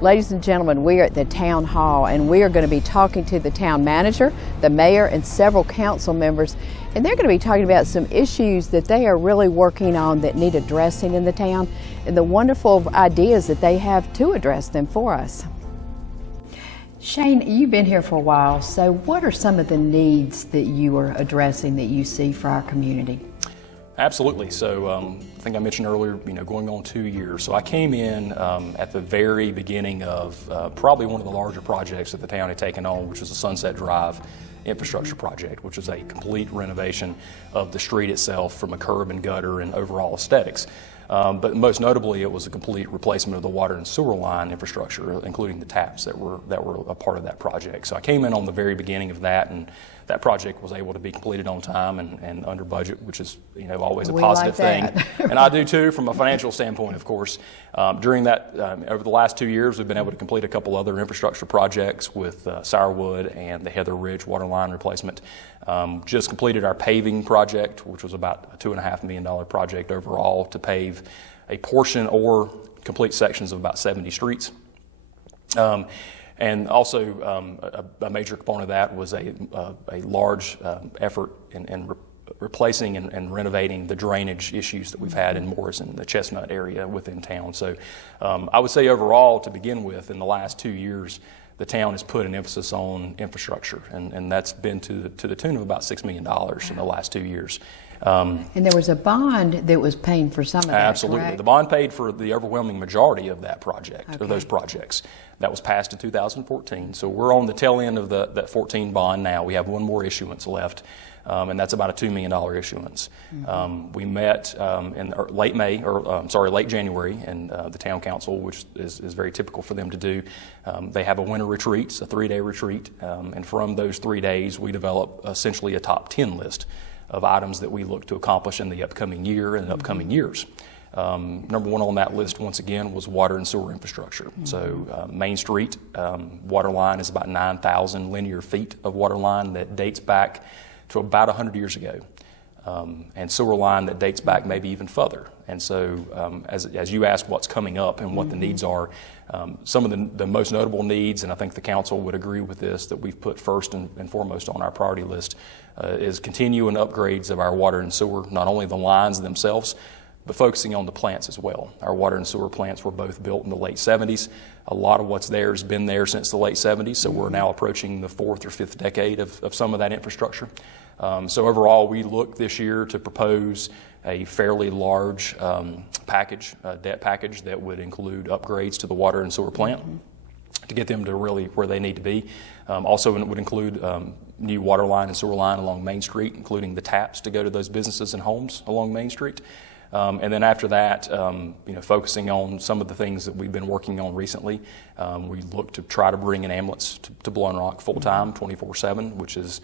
Ladies and gentlemen, we are at the town hall and we are going to be talking to the town manager, the mayor, and several council members, and they're going to be talking about some issues that they are really working on that need addressing in the town and the wonderful ideas that they have to address them for us. Shane, you've been here for a while, so what are some of the needs that you are addressing that you see for our community? Absolutely. So I think I mentioned earlier, going on 2 years. So I came in at the very beginning of probably one of the larger projects that the town had taken on, which was the Sunset Drive infrastructure project, which is a complete renovation of the street itself from a curb and gutter and overall aesthetics. But most notably, it was a complete replacement of the water and sewer line infrastructure, including the taps that were a part of that project. So I came in on the very beginning of that, and that project was able to be completed on time and under budget, which is always a positive thing. And I do too, from a financial standpoint, of course. During that, over the last 2 years, we've been able to complete a couple other infrastructure projects with Sourwood and the Heather Ridge water line replacement. Just completed our paving project, which was about a $2.5 million project overall to pave a portion or complete sections of about 70 streets. And also a major component of that was a large effort in replacing and renovating the drainage issues that we've had in Morris and the Chestnut area within town. So I would say overall, to begin with, in the last 2 years, the town has put an emphasis on infrastructure, and that's been to the tune of about $6 million in the last 2 years. And there was a bond that was paying for some of that, absolutely. Correct? The bond paid for the overwhelming majority of that project, of those projects. That was passed in 2014. So we're on the tail end of that 14 bond now. We have one more issuance left, and that's about a $2 million issuance. Mm-hmm. We met in late January, and the town council, which is very typical for them to do. They have a winter retreat, it's a 3-day retreat, and from those 3 days, we develop essentially a top 10 list of items that we look to accomplish in the upcoming year and upcoming years. Number one on that list, once again, was water and sewer infrastructure. Mm-hmm. So Main Street water line is about 9,000 linear feet of water line that dates back to about 100 years ago, and sewer line that dates back maybe even further. And so as you ask what's coming up and what the needs are, some of the most notable needs, and I think the council would agree with this, that we've put first and foremost on our priority list is continuing upgrades of our water and sewer, not only the lines themselves, but focusing on the plants as well. Our water and sewer plants were both built in the late 70s. A lot of what's there has been there since the late 70s, so we're now approaching the 4th or 5th decade of some of that infrastructure. So overall, we look this year to propose a fairly large debt package that would include upgrades to the water and sewer plant to get them to really where they need to be. Also, it would include new water line and sewer line along Main Street, including the taps to go to those businesses and homes along Main Street. And then after that, focusing on some of the things that we've been working on recently, we look to try to bring an ambulance to Blowing Rock full-time, 24/7, which has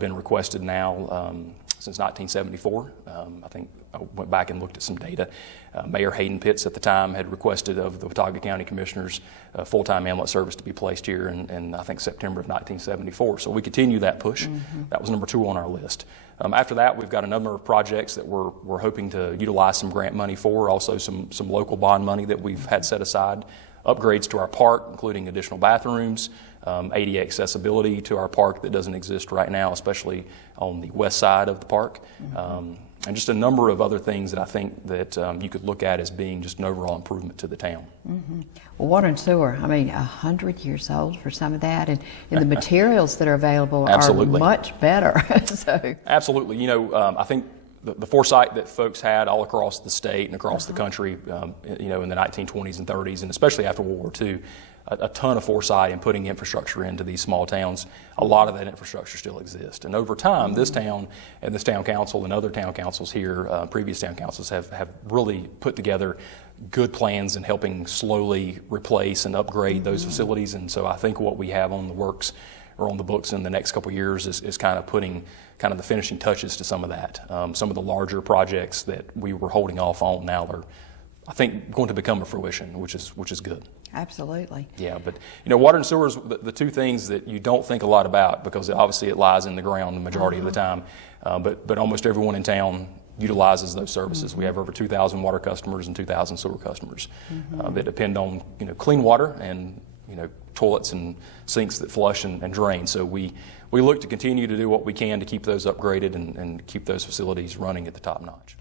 been requested now since 1974. I think I went back and looked at some data. Mayor Hayden Pitts at the time had requested of the Watauga County Commissioners full-time ambulance service to be placed here in I think September of 1974. So we continue that push. Mm-hmm. That was number 2 on our list. After that, we've got a number of projects that we're hoping to utilize some grant money for, also some local bond money that we've had set aside, upgrades to our park, including additional bathrooms, ADA accessibility to our park that doesn't exist right now, especially on the west side of the park, and just a number of other things that I think that you could look at as being just an overall improvement to the town. Mm-hmm. Well, water and sewer, 100 years old for some of that, and the materials that are available are much better. So. Absolutely. I think the foresight that folks had all across the state and across the country, in the 1920s and 30s, and especially after World War II, a ton of foresight in putting infrastructure into these small towns. A lot of that infrastructure still exists. And over time, this town and this town council and other town councils here, previous town councils, have really put together good plans in helping slowly replace and upgrade those facilities. And so I think what we have on the works or on the books in the next couple of years is kind of putting kind of the finishing touches to some of that. Some of the larger projects that we were holding off on now are, I think, going to become a fruition, which is good. Absolutely. Yeah, but water and sewer is the two things that you don't think a lot about because obviously it lies in the ground the majority of the time. But almost everyone in town utilizes those services. We have over 2,000 water customers and 2,000 sewer customers that depend on clean water and toilets and sinks that flush and drain. So we look to continue to do what we can to keep those upgraded and keep those facilities running at the top notch.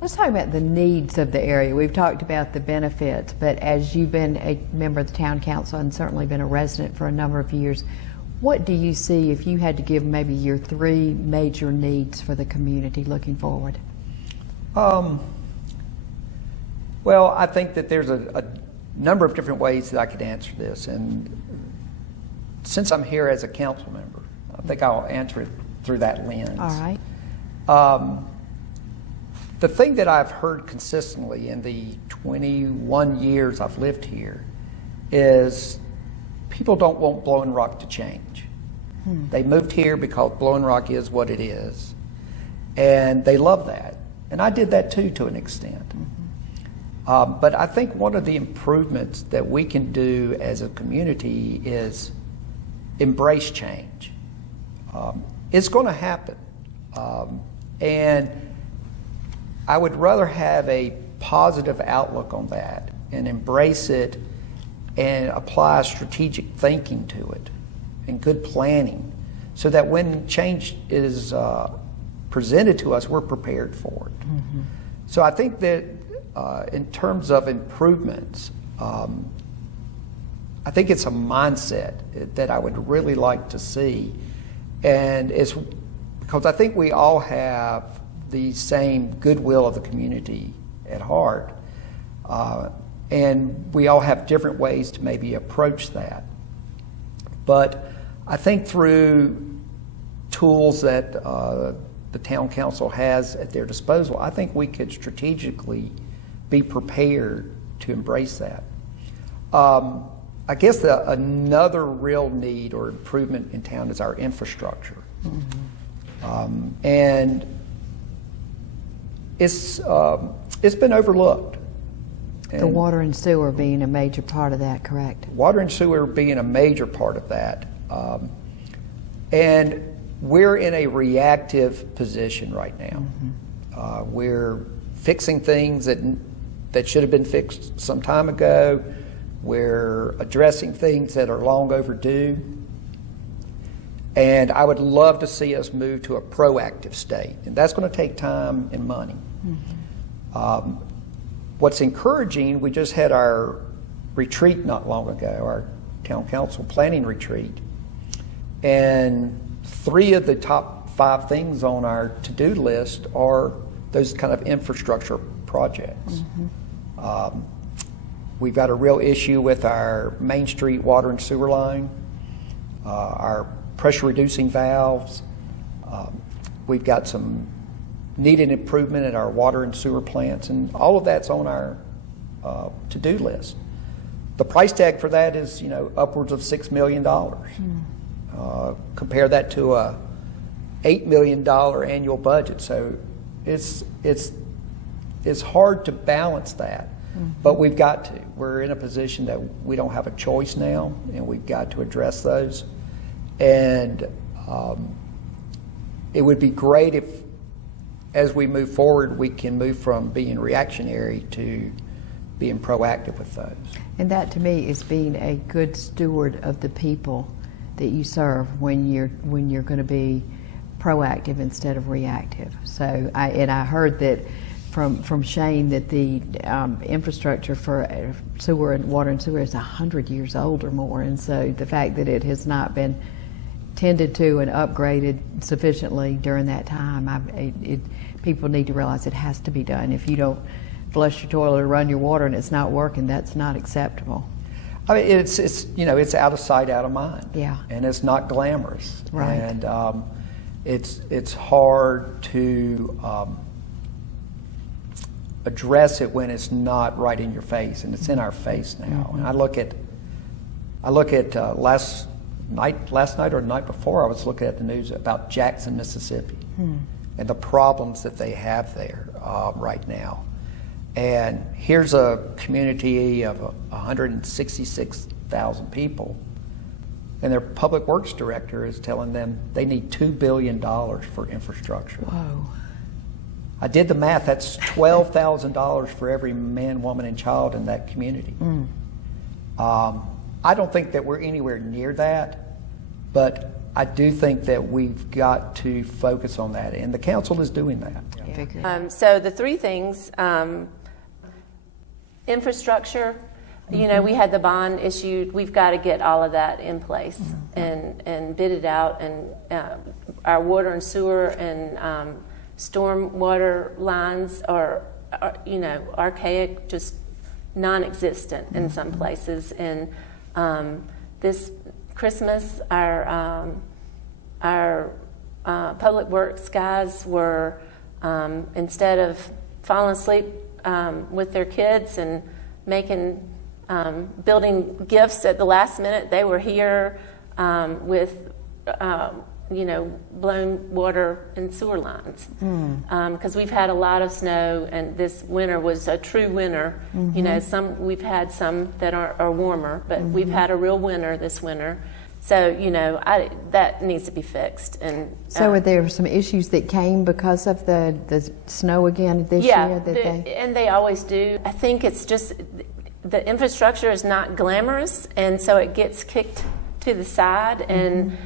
Let's talk about the needs of the area. We've talked about the benefits, but as you've been a member of the town council and certainly been a resident for a number of years, what do you see if you had to give maybe your 3 major needs for the community looking forward? Well, I think that there's a number of different ways that I could answer this, and since I'm here as a council member, I think I'll answer it through that lens. All right. The thing that I've heard consistently in the 21 years I've lived here is people don't want Blowing Rock to change. They moved here because Blowing Rock is what it is, and they love that. And I did that too, to an extent. But I think one of the improvements that we can do as a community is embrace change. It's going to happen. And I would rather have a positive outlook on that and embrace it and apply strategic thinking to it and good planning so that when change is presented to us, we're prepared for it. So I think that in terms of improvements, I think it's a mindset that I would really like to see. And it's because I think we all have the same goodwill of the community at heart. And we all have different ways to maybe approach that. But I think through tools that the town council has at their disposal, I think we could strategically be prepared to embrace that. I guess another real need or improvement in town is our infrastructure. And it's been overlooked. The water and sewer being a major part of that, correct? Water and sewer being a major part of that. And we're in a reactive position right now. We're fixing things that should have been fixed some time ago. We're addressing things that are long overdue. And I would love to see us move to a proactive state. And that's going to take time and money. What's encouraging, we just had our retreat not long ago, our town council planning retreat. And 3 of the top 5 things on our to-do list are those kind of infrastructure projects. We've got a real issue with our Main Street water and sewer line, our pressure reducing valves. We've got some needed improvement in our water and sewer plants, and all of that's on our to-do list. The price tag for that is, upwards of $6 million. Compare that to a $8 million annual budget. So it's hard to balance that, but we've got to. We're in a position that we don't have a choice now, and we've got to address those. And it would be great if, as we move forward, we can move from being reactionary to being proactive with those. And that, to me, is being a good steward of the people that you serve when you're going to be proactive instead of reactive. So I heard that from Shane that the infrastructure for sewer and water and sewer is 100 years old or more, and so the fact that it has not been tended to and upgraded sufficiently during that time, people need to realize it has to be done. If you don't flush your toilet or run your water and it's not working, that's not acceptable. I mean, it's out of sight, out of mind. Yeah. And it's not glamorous. Right. And it's hard to address it when it's not right in your face, and it's in our face now. And I look at last night or the night before, I was looking at the news about Jackson, Mississippi, and the problems that they have there right now. And here's a community of 166,000 people, and their public works director is telling them they need $2 billion for infrastructure. Whoa. I did the math. That's $12,000 for every man, woman, and child in that community. I don't think that we're anywhere near that, but I do think that we've got to focus on that, and the council is doing that. So the three things, infrastructure, you know, we had the bond issued. We've got to get all of that in place and bid it out. And our water and sewer and storm water lines are, you know, archaic, just non-existent in some places. And this Christmas, our public works guys were, instead of falling asleep with their kids and making building gifts at the last minute, they were here with you know, blown water and sewer lines, because we've had a lot of snow, and this winter was a true winter. You know, we've had some that are warmer, but we've had a real winter this winter. So, you know, that needs to be fixed. And so, were there some issues that came because of the snow again this year? And they always do. I think it's just the infrastructure is not glamorous, and so it gets kicked to the side, and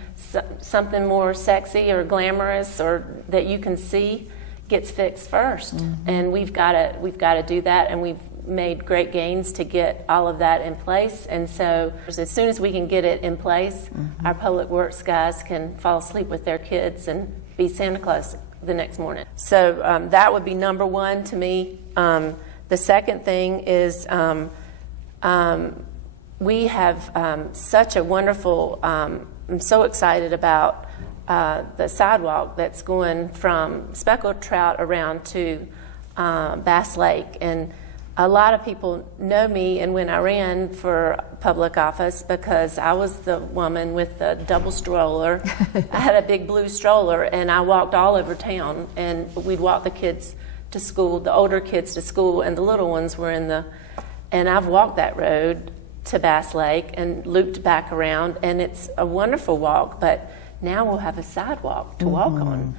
something more sexy or glamorous or that you can see gets fixed first. And we've got to do that, and we've made great gains to get all of that in place. And so as soon as we can get it in place, our public works guys can fall asleep with their kids and be Santa Claus the next morning. So that would be number one to me. The second thing is we have such a wonderful, I'm so excited about the sidewalk that's going from speckled trout around to Bass Lake. And a lot of people know me, and when I ran for public office, because I was the woman with the double stroller. I had a big blue stroller, and I walked all over town, and we'd walk the kids to school, the older kids to school, and the little ones were and I've walked that road to Bass Lake and looped back around, and it's a wonderful walk, but now we'll have a sidewalk to walk on.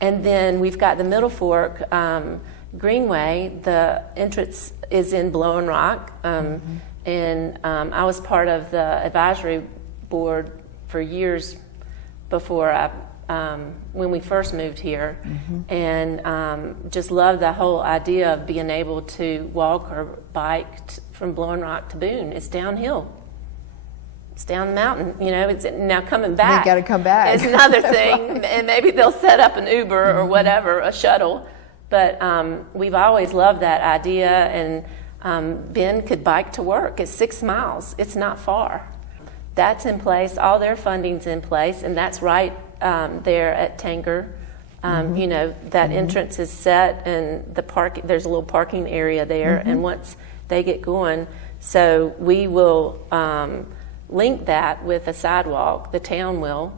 And then we've got the Middle Fork Greenway. The entrance is in Blowing Rock, and I was part of the advisory board for years before when we first moved here, and just love the whole idea of being able to walk or bike from Blowing Rock to Boone. It's downhill. It's down the mountain, you know. It's now coming back. You got to come back. It's another thing, and maybe they'll set up an Uber or whatever, a shuttle. But we've always loved that idea, and Ben could bike to work. It's 6 miles. It's not far. That's in place. All their funding's in place, and that's right there at Tanger. You know, that entrance is set, and there's a little parking area there, and once they get going, so we will link that with a sidewalk, the town will,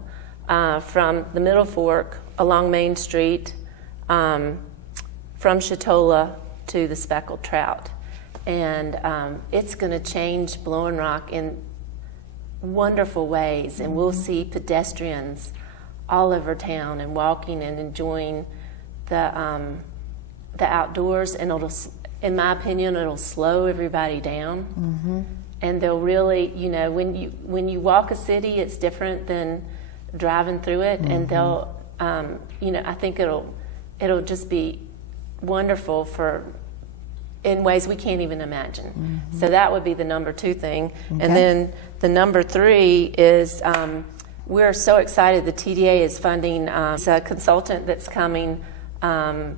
from the Middle Fork along Main Street, from Chatola to the speckled trout. And it's going to change Blowing Rock in wonderful ways, and we'll see pedestrians all over town and walking and enjoying the outdoors, and it'll, in my opinion, it'll slow everybody down. And they'll really, you know, when you walk a city, it's different than driving through it, and they'll, you know, I think it'll just be wonderful in ways we can't even imagine. So that would be the number two thing. And then the number three is we're so excited the TDA is funding a consultant that's coming to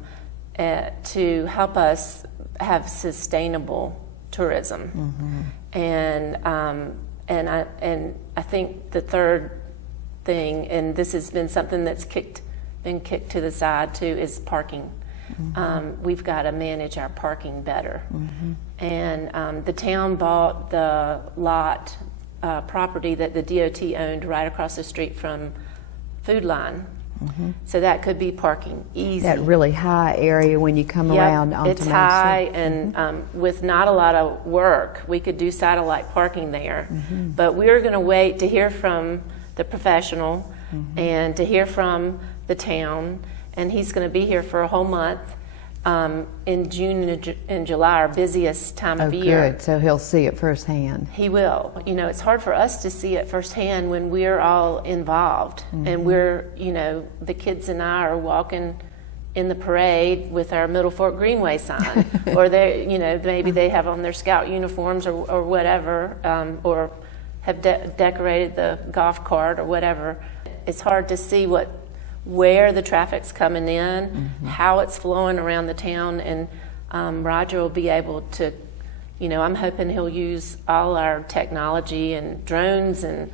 help us have sustainable tourism. And I think the third thing, and this has been something that's been kicked to the side too, is parking. We've got to manage our parking better. And the town bought the lot property that the DOT owned right across the street from Food Line. So that could be parking easy. That really high area when you come around onto it's high, and with not a lot of work, we could do satellite parking there. But we're going to wait to hear from the professional and to hear from the town, and he's going to be here for a whole month. in June and July, our busiest time of year. Good. So he'll see it firsthand. He will. You know, it's hard for us to see it firsthand when we're all involved, and we're, you know, the kids and I are walking in the parade with our Middle Fork Greenway sign, or they, you know, maybe they have on their scout uniforms or whatever, or have decorated the golf cart or whatever. It's hard to see where the traffic's coming in, how it's flowing around the town, and Roger will be able to, you know, I'm hoping he'll use all our technology and drones and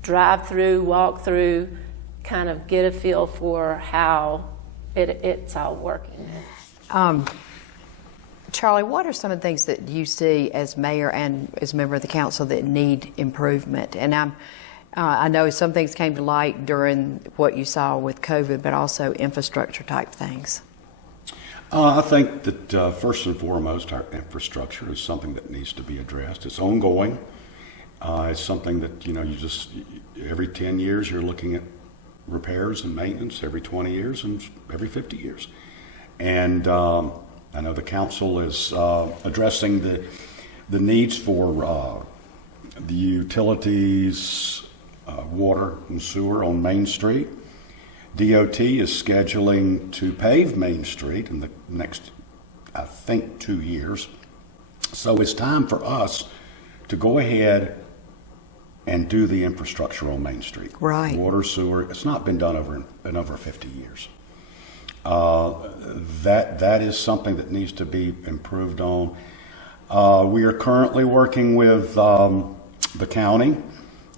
drive through, walk through, kind of get a feel for how it's all working. Charlie, what are some of the things that you see as mayor and as member of the council that need improvement? And I know some things came to light during what you saw with COVID, but also infrastructure type things. I think that first and foremost, our infrastructure is something that needs to be addressed. It's ongoing. It's something that, you know, you just, every 10 years you're looking at repairs and maintenance, every 20 years and every 50 years. And I know the council is addressing the needs for the utilities, water and sewer on Main Street. DOT is scheduling to pave Main Street in the next, I think, 2 years. So it's time for us to go ahead and do the infrastructure on Main Street. Right. Water, sewer, it's not been done in over 50 years. That is something that needs to be improved on. We are currently working with the county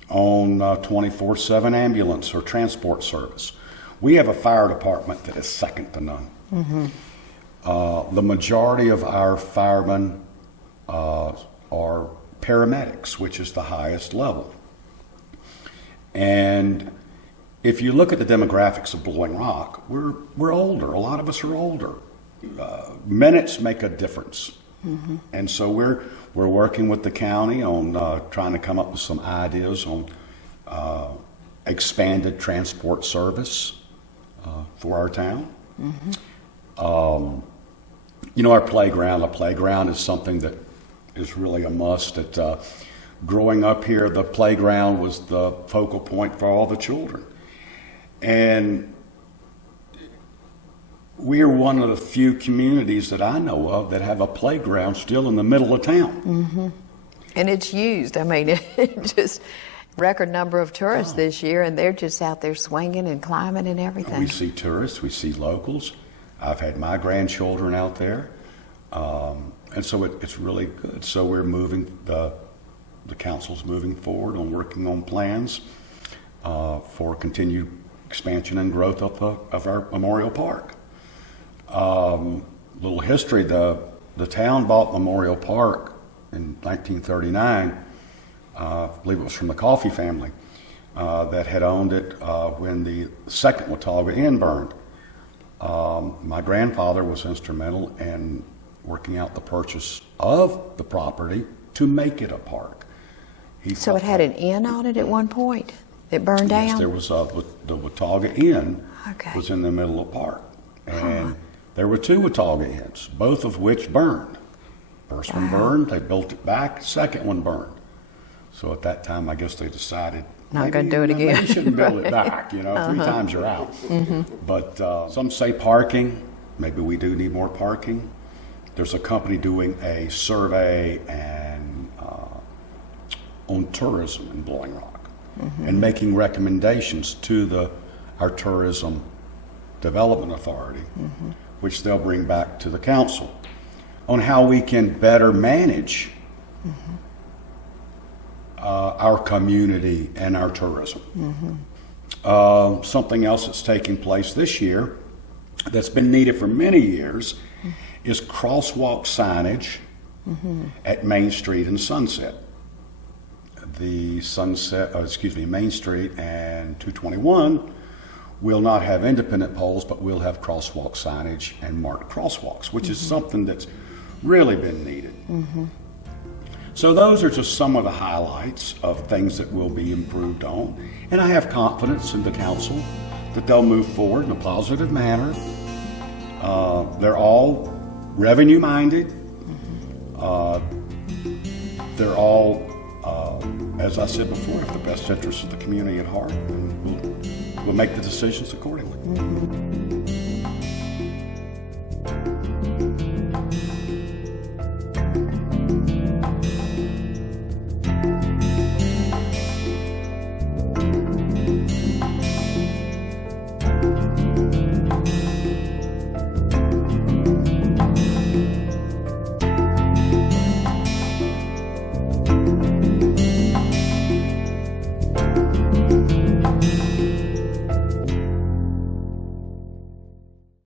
on 24/7 ambulance or transport service. We have a fire department that is second to none. The majority of our firemen are paramedics, which is the highest level. And if you look at the demographics of Blowing Rock, we're older. A lot of us are older. Minutes make a difference. And so we're working with the county on trying to come up with some ideas on expanded transport service for our town. You know, our playground is something that is really a must. Growing up here, the playground was the focal point for all the children. And we are one of the few communities that I know of that have a playground still in the middle of town. And it's used. I mean, it just record number of tourists this year, and they're just out there swinging and climbing and everything. We see tourists, we see locals. I've had my grandchildren out there. And so it's really good. So we're moving, the council's moving forward on working on plans for continued expansion and growth of our Memorial Park. Little history, the town bought Memorial Park in 1939. I believe it was from the Coffey family that had owned it when the second Watauga Inn burned. My grandfather was instrumental in working out the purchase of the property to make it a park. So it had an inn on it at one point? It burned down? Yes, there was the Watauga Inn Okay. was in the middle of the park. And there were two Watauga Inns, both of which burned. First one burned, they built it back, second one burned. So at that time, I guess they decided Not gonna do it again. Maybe you shouldn't build it back, you know, 3 times you're out. But some say parking, maybe we do need more parking. There's a company doing a survey and on tourism in Blowing Rock and making recommendations to our tourism development authority, which they'll bring back to the council on how we can better manage our community and our tourism. Something else that's taking place this year that's been needed for many years is crosswalk signage at Main Street and Sunset. The Main Street and 221 will not have independent poles, but we'll have crosswalk signage and marked crosswalks, which is something that's really been needed. So those are just some of the highlights of things that will be improved on. And I have confidence in the council that they'll move forward in a positive manner They're all revenue minded. They're all, as I said before, have the best interests of the community at heart, and we'll make the decisions accordingly.